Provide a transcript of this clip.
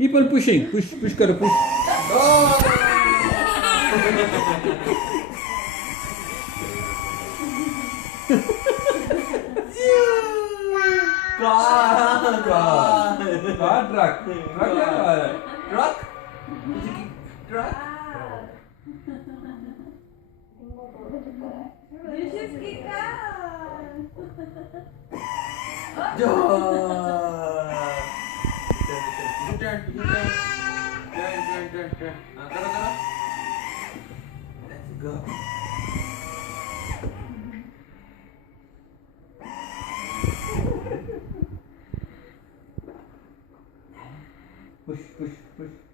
Keep on pushing. Push करो push. Car truck क्या car है? ट्रक Yusuf की कार turn. करो. Let's go. Push.